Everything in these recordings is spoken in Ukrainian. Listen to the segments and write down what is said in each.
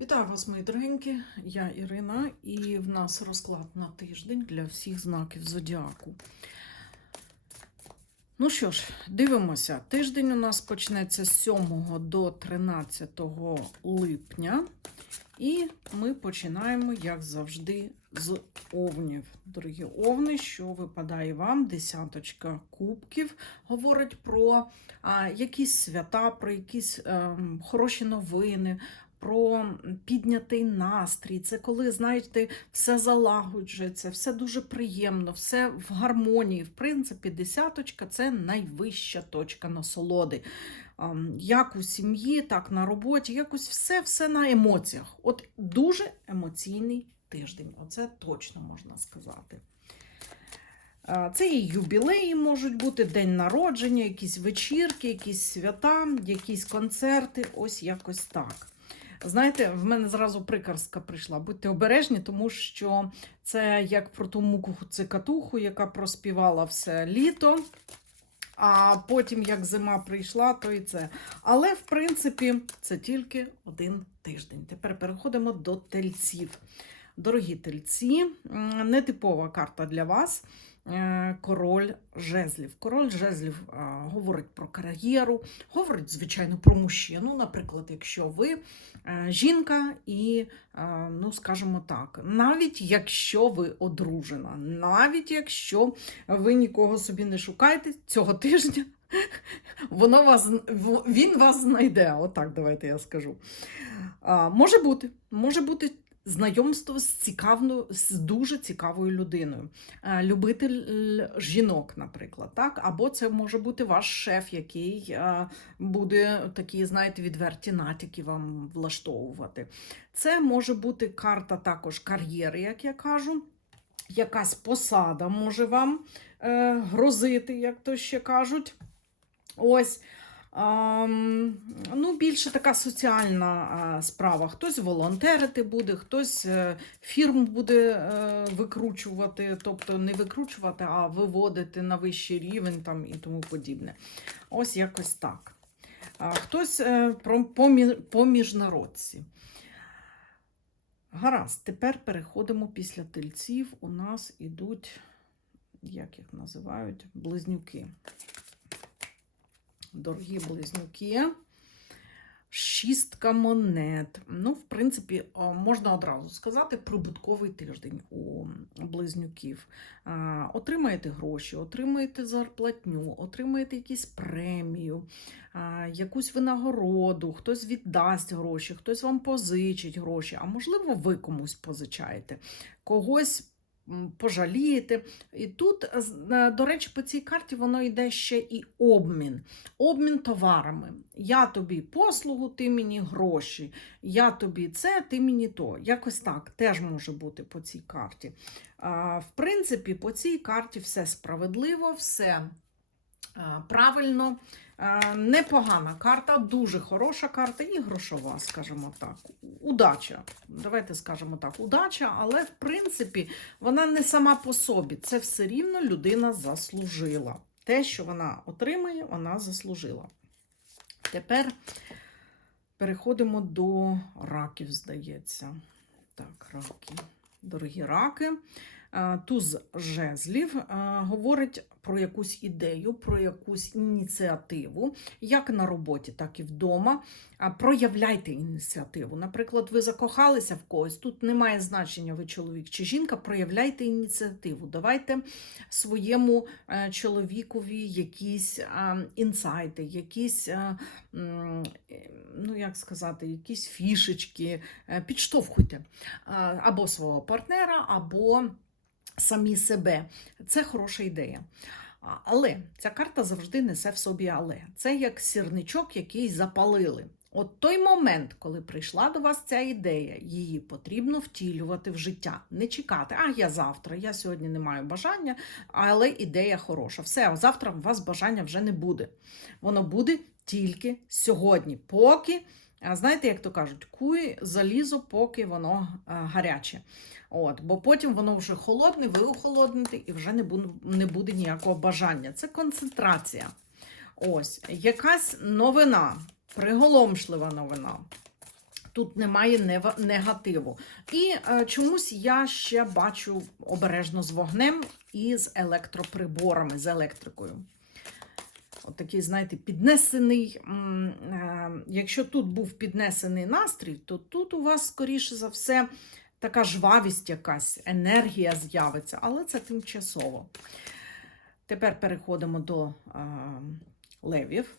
Вітаю вас, мої дорогенькі. Я Ірина, і в нас розклад на тиждень для всіх знаків зодіаку. Ну що ж, дивимося. Тиждень у нас почнеться з 7 до 13 липня. І ми починаємо, як завжди, з овнів. Дорогі овни, що випадає вам? Десяточка кубків говорить про а, якісь свята, про якісь ем, хороші новини, про піднятий настрій. Це коли, знаєте, все залагоджується, все дуже приємно, все в гармонії. В принципі, десяточка це найвища точка насолоди. Як у сім'ї, так на роботі, якось все, все на емоціях. От дуже емоційний тиждень. Оце точно можна сказати. Це і юбілеї можуть бути, день народження, якісь вечірки, якісь свята, якісь концерти. Ось якось так. Знаєте, в мене зразу приказка прийшла. Будьте обережні, тому що це як про ту муку цикатуху, яка проспівала все літо. А потім, як зима прийшла, то і це. Але, в принципі, це тільки один тиждень. Тепер переходимо до тельців. Дорогі тельці, нетипова карта для вас. Е, Король жезлів. Король жезлів говорить про кар'єру, говорить, звичайно, про мужчину. Наприклад, якщо ви е, жінка, і, е, ну, скажімо так, навіть якщо ви одружена, навіть якщо ви нікого собі не шукаєте цього тижня. Воно вас, він вас знайде, отак давайте я скажу. А, може бути, може бути знайомство з цікавною, з дуже цікавою людиною. Любитель жінок, наприклад, так? Або це може бути ваш шеф, який буде такі, знаєте, відверті натяки вам влаштовувати. Це може бути карта також кар'єри, як я кажу. Якась посада може вам е, грозити, як то ще кажуть. Ось. Ну, більше така соціальна справа. Хтось волонтерити буде, хтось е, фірму буде е, викручувати, тобто не викручувати, а виводити на вищий рівень там, і тому подібне. Ось якось так. Хтось е, по міжнародці. Гаразд, тепер переходимо після тельців. У нас ідуть, як їх називають, близнюки. Дорогі близнюки. Шістка монет. Ну, в принципі, можна одразу сказати, прибутковий тиждень у близнюків. Отримаєте гроші, отримаєте зарплатню, отримаєте якусь премію, якусь винагороду, хтось віддасть гроші, хтось вам позичить гроші, а можливо, ви комусь позичаєте, когось м, пожалієте. І тут, е, до речі, по цій карті воно йде ще і обмін. Обмін товарами. Я тобі послугу, ти мені гроші. Я тобі це, ти мені то. Якось так теж може бути по цій карті. В принципі, по цій карті все справедливо, все правильно. А, Непогана карта, дуже хороша карта і грошова, скажімо так. Удача. Давайте скажемо так, удача, але в принципі вона не сама по собі. Це все рівно людина заслужила. Те, що вона отримає, вона заслужила. Тепер переходимо до раків, здається. Так, раки. Дорогі раки. Е, Туз жезлів е, говорить про якусь ідею, про якусь ініціативу, як на роботі, так і вдома. Проявляйте ініціативу. Наприклад, ви закохалися в когось, тут немає значення, ви чоловік чи жінка, проявляйте ініціативу. Давайте своєму е, чоловікові якісь інсайти, якісь, ну як сказати, якісь фішечки, підштовхуйте або свого партнера, або самі себе. Це хороша ідея. Але ця карта завжди несе в собі але. Це як сірничок, який запалили. От той момент, коли прийшла до вас ця ідея, її потрібно втілювати в життя. Не чекати, а я завтра, я сьогодні не маю бажання, але ідея хороша. Все, завтра у вас бажання вже не буде. Воно буде тільки сьогодні, поки, знаєте, як то кажуть, куй залізо, поки воно гаряче. От, бо потім воно вже холодне, ви охолодните і вже не буде, не буде ніякого бажання. Це концентрація. Ось, якась новина, приголомшлива новина. Тут немає негативу. І е, чомусь я ще бачу обережно з вогнем і з електроприборами, з електрикою. От такий, знаєте, піднесений. е, Якщо тут був піднесений настрій, то тут у вас, скоріше за все, така жвавість якась, енергія з'явиться, але це тимчасово. Тепер переходимо до е, левів.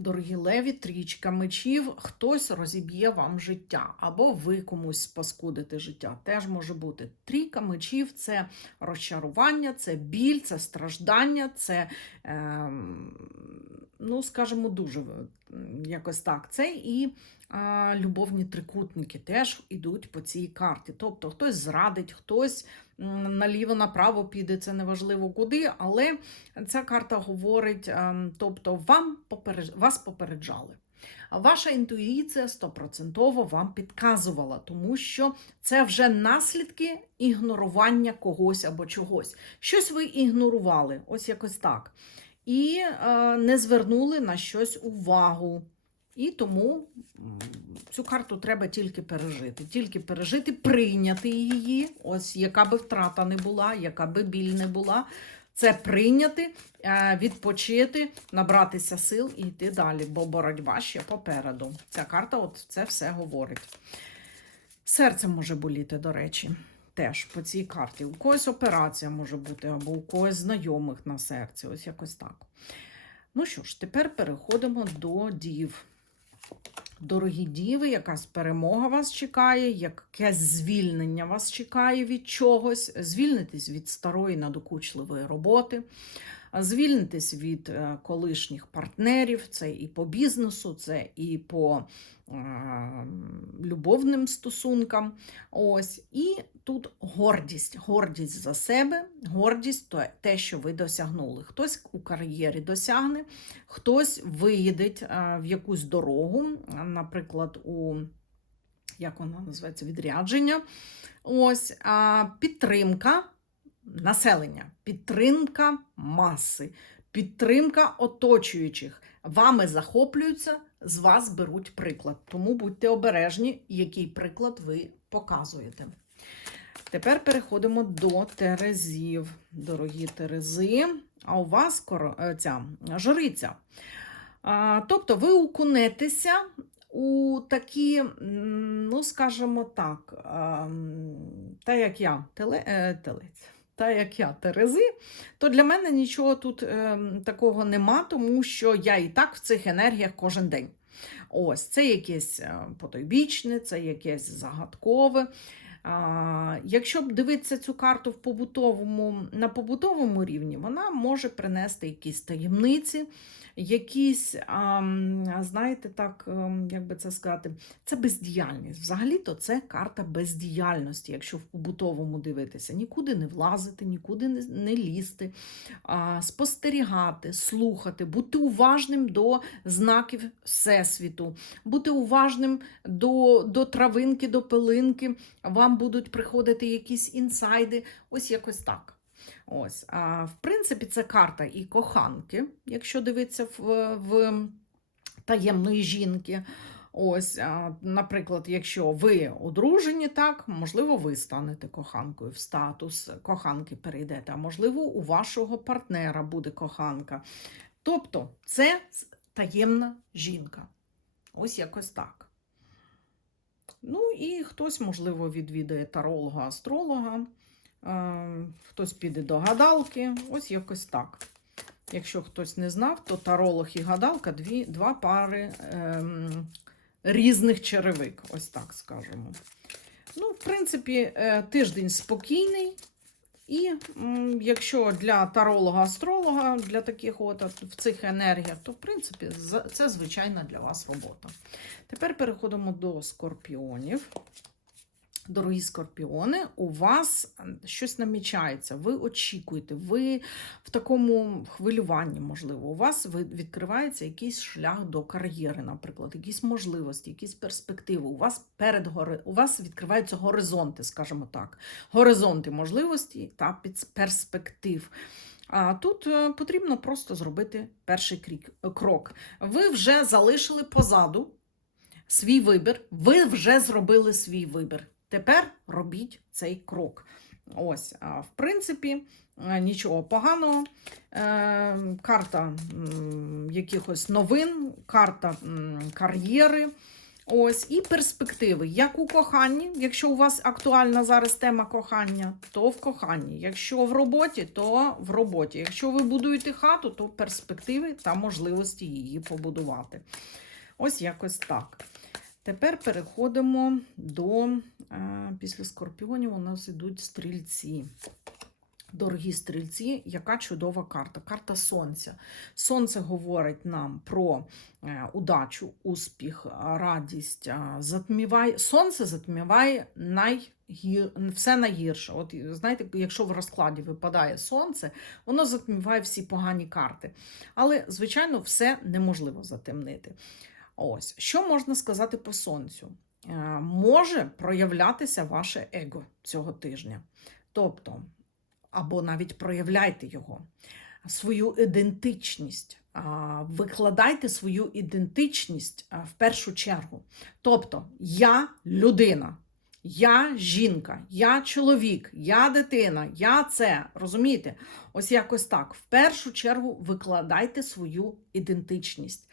Дорогі леві, трічка мечів, хтось розіб'є вам життя, або ви комусь паскудите життя. Теж може бути. Трійка мечів це розчарування, це біль, це страждання, це, ем, ну, скажімо, дуже якось так. Це і а, любовні трикутники теж йдуть по цій карті. Тобто хтось зрадить, хтось наліво-направо піде, це неважливо куди, але ця карта говорить, ем, тобто вам попереж... вас попереджали. Ваша інтуїція стопроцентово вам підказувала, тому що це вже наслідки ігнорування когось або чогось. Щось ви ігнорували, ось якось так. І е, не звернули на щось увагу. І тому цю карту треба тільки пережити. Тільки пережити, прийняти її, ось яка би втрата не була, яка би біль не була. Це прийняти, е, відпочити, набратися сил і йти далі, бо боротьба ще попереду. Ця карта от це все говорить. Серце може боліти, до речі, теж по цій карті. У когось операція може бути, або у когось знайомих на серці, ось якось так. Ну що ж, тепер переходимо до дів. Дорогі діви, якась перемога вас чекає, якесь звільнення вас чекає від чогось. Звільнитись від старої надокучливої роботи, звільнитись від е, колишніх партнерів, це і по бізнесу, це і по е, любовним стосункам. Ось. І тут гордість, гордість за себе, гордість то те, що ви досягнули. Хтось у кар'єрі досягне, хтось виїде е, в якусь дорогу, наприклад, у як вона називається, відрядження. Ось а, підтримка населення, підтримка маси, підтримка оточуючих. Вами захоплюються, з вас беруть приклад. Тому будьте обережні, який приклад ви показуєте. Тепер переходимо до Терезів. Дорогі Терези, а у вас е, ця жриця. Тобто ви укунетеся у такі, ну, скажімо так, та як я теле, е, телець, та як я Терези, то для мене нічого тут е, такого нема, тому що я і так в цих енергіях кожен день. Ось, це якесь е, потойбічне, це якесь загадкове. Якщо б дивитися цю карту в побутовому, на побутовому рівні, вона може принести якісь таємниці, якісь, знаєте, так, ем, як би це сказати, це бездіяльність. Взагалі-то це карта бездіяльності, якщо в побутовому дивитися. Нікуди не влазити, нікуди не, лізти, спостерігати, слухати, бути уважним до знаків Всесвіту, бути уважним до, до травинки, до пилинки. Вам будуть приходити якісь інсайди. Ось якось так. Ось, а, в принципі, це карта і коханки, якщо дивитися в, в таємної жінки. Ось, наприклад, якщо ви одружені, так, можливо, ви станете коханкою в статус коханки перейдете, а можливо, у вашого партнера буде коханка. Тобто, це таємна жінка. Ось якось так. Ну і хтось, можливо, відвідає таролога, астролога, е, хтось піде до гадалки, ось якось так. Якщо хтось не знав, то таролог і гадалка дві, два пари ем, різних черевик, ось так скажемо. Ну, в принципі, е, тиждень спокійний. І якщо для таролога-астролога, для таких от в цих енергіях, то в принципі це звичайна для вас робота. Тепер переходимо до скорпіонів. Дорогі скорпіони, у вас щось намічається, ви очікуєте, ви в такому хвилюванні, можливо, у вас відкривається якийсь шлях до кар'єри, наприклад, якісь можливості, якісь перспективи. У вас перед гори, у вас відкриваються горизонти, скажімо так, горизонти можливості та перспектив. А тут е, потрібно просто зробити перший крок. Ви вже залишили позаду свій вибір. Ви вже зробили свій вибір. Тепер робіть цей крок. Ось, в принципі, е, нічого поганого. Е, Карта якихось новин, карта кар'єри. Ось і перспективи. Як у коханні, якщо у вас актуальна зараз тема кохання, то в коханні. Якщо в роботі, то в роботі. Якщо ви будуєте хату, то перспективи та можливості її побудувати. Ось якось так. Тепер переходимо до е, після скорпіонів. У нас ідуть стрільці. Дорогі стрільці, яка чудова карта. Карта Сонця. Сонце говорить нам про е, удачу, успіх, радість. а, Затміває, сонце затміває найгір... все найгірше. От знаєте, якщо в розкладі випадає сонце, воно затміває всі погані карти. Але, звичайно, все неможливо затемнити. Ось, що можна сказати по сонцю? Е, Може проявлятися ваше его цього тижня. Тобто, або навіть проявляйте його, свою ідентичність, викладайте свою ідентичність в першу чергу. Тобто, я людина, я жінка, я чоловік, я дитина, я це. Розумієте? Ось якось так. В першу чергу викладайте свою ідентичність.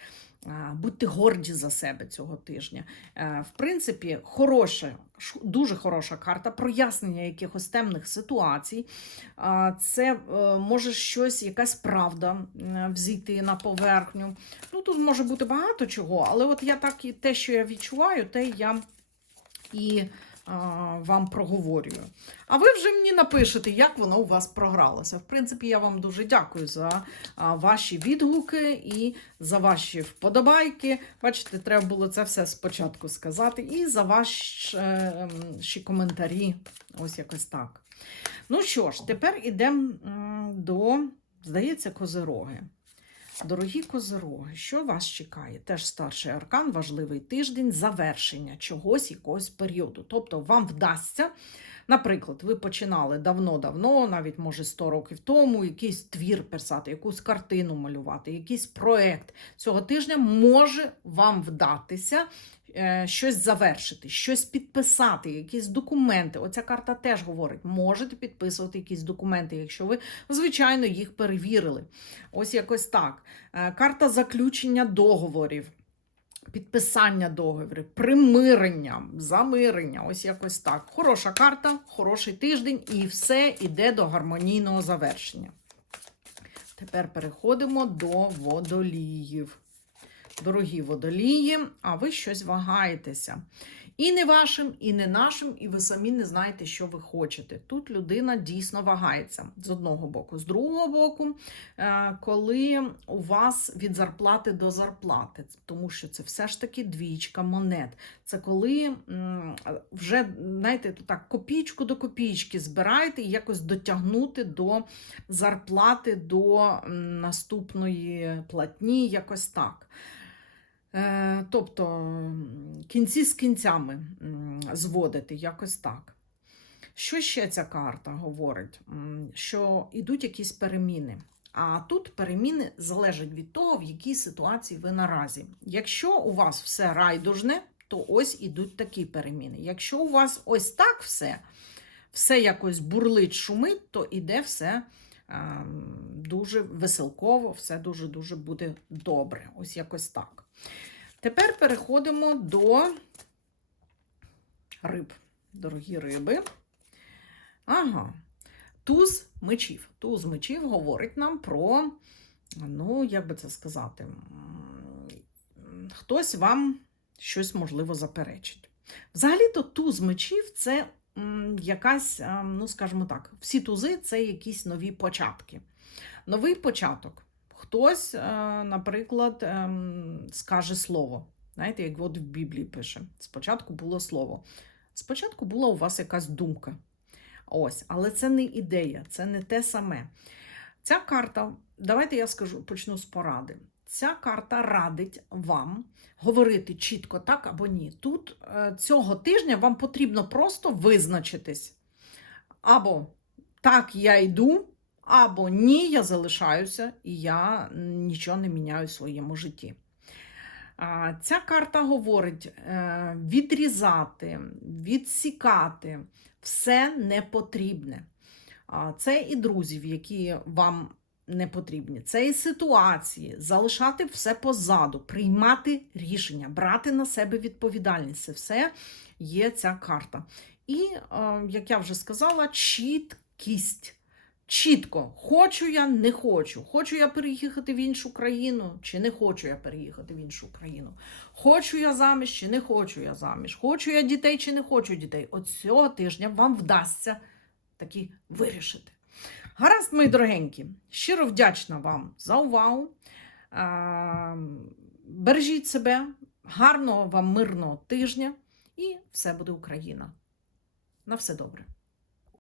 Будьте горді за себе цього тижня. Е, В принципі, хороша, дуже хороша карта прояснення якихось темних ситуацій. Це е, може щось, якась правда взійти на поверхню. Ну, тут може бути багато чого, але от я так і те, що я відчуваю, те я і вам проговорюю. А ви вже мені напишете, як воно у вас програлося. В принципі, я вам дуже дякую за ваші відгуки і за ваші вподобайки. Бачите, треба було це все спочатку сказати. І за ваші е, коментарі. Ось якось так. Ну що ж, тепер йдемо до, здається, козироги. Дорогі козироги, що вас чекає? Теж старший аркан, важливий тиждень, завершення чогось, якогось періоду. Тобто вам вдасться, наприклад, ви починали давно-давно, навіть може 100 років тому, якийсь твір писати, якусь картину малювати, якийсь проект. Цього тижня може вам вдатися е, щось завершити, щось підписати, якісь документи. Оця карта теж говорить, можете підписувати якісь документи, якщо ви, звичайно, їх перевірили. Ось якось так. Е, Карта заключення договорів. Підписання договорів, примирення, замирення, ось якось так. Хороша карта, хороший тиждень, і все йде до гармонійного завершення. Тепер переходимо до водоліїв. Дорогі водолії, а ви щось вагаєтеся. І не вашим, і не нашим, і ви самі не знаєте, що ви хочете. Тут людина дійсно вагається з одного боку. З другого боку, е, коли у вас від зарплати до зарплати, тому що це все ж таки двічка монет. Це коли вже, знаєте, так, копійку до копійки збираєте і якось дотягнути до зарплати, до наступної платні, якось так. Е, Тобто кінці з кінцями зводити, якось так. Що ще ця карта говорить? Що йдуть якісь переміни. А тут переміни залежать від того, в якій ситуації ви наразі. Якщо у вас все райдужне, то ось ідуть такі переміни. Якщо у вас ось так все, все якось бурлить, шумить, то іде все дуже веселково, все дуже-дуже буде добре. Ось якось так. Тепер переходимо до риб. Дорогі риби. Ага. Туз мечів. Туз мечів говорить нам про, ну, як би це сказати, хтось вам щось можливо заперечить. Взагалі-то туз мечів це якась, ну, скажімо так, всі тузи це якісь нові початки. Новий початок. Хтось, е, наприклад, ем, скаже слово. Знаєте, як от в Біблії пише: спочатку було слово. Спочатку була у вас якась думка. Ось, але це не ідея, це не те саме. Ця карта, давайте я скажу, почну з поради. Ця карта радить вам говорити чітко так або ні. Тут е, цього тижня вам потрібно просто визначитись. Або так я йду, або ні, я залишаюся і я нічого не міняю в своєму житті. Ця карта говорить е, відрізати, відсікати все непотрібне. Це і друзів, які вам не потрібні. Це і ситуації, залишати все позаду, приймати рішення, брати на себе відповідальність. Це все є ця карта. І, е, як я вже сказала, чіткість. Чітко, хочу я, не хочу. Хочу я переїхати в іншу країну, чи не хочу я переїхати в іншу країну. Хочу я заміж, чи не хочу я заміж. Хочу я дітей, чи не хочу дітей. От цього тижня вам вдасться таки вирішити. Гаразд, мої дорогенькі, щиро вдячна вам за увагу. Бережіть себе, гарного вам мирного тижня, і все буде Україна. На все добре.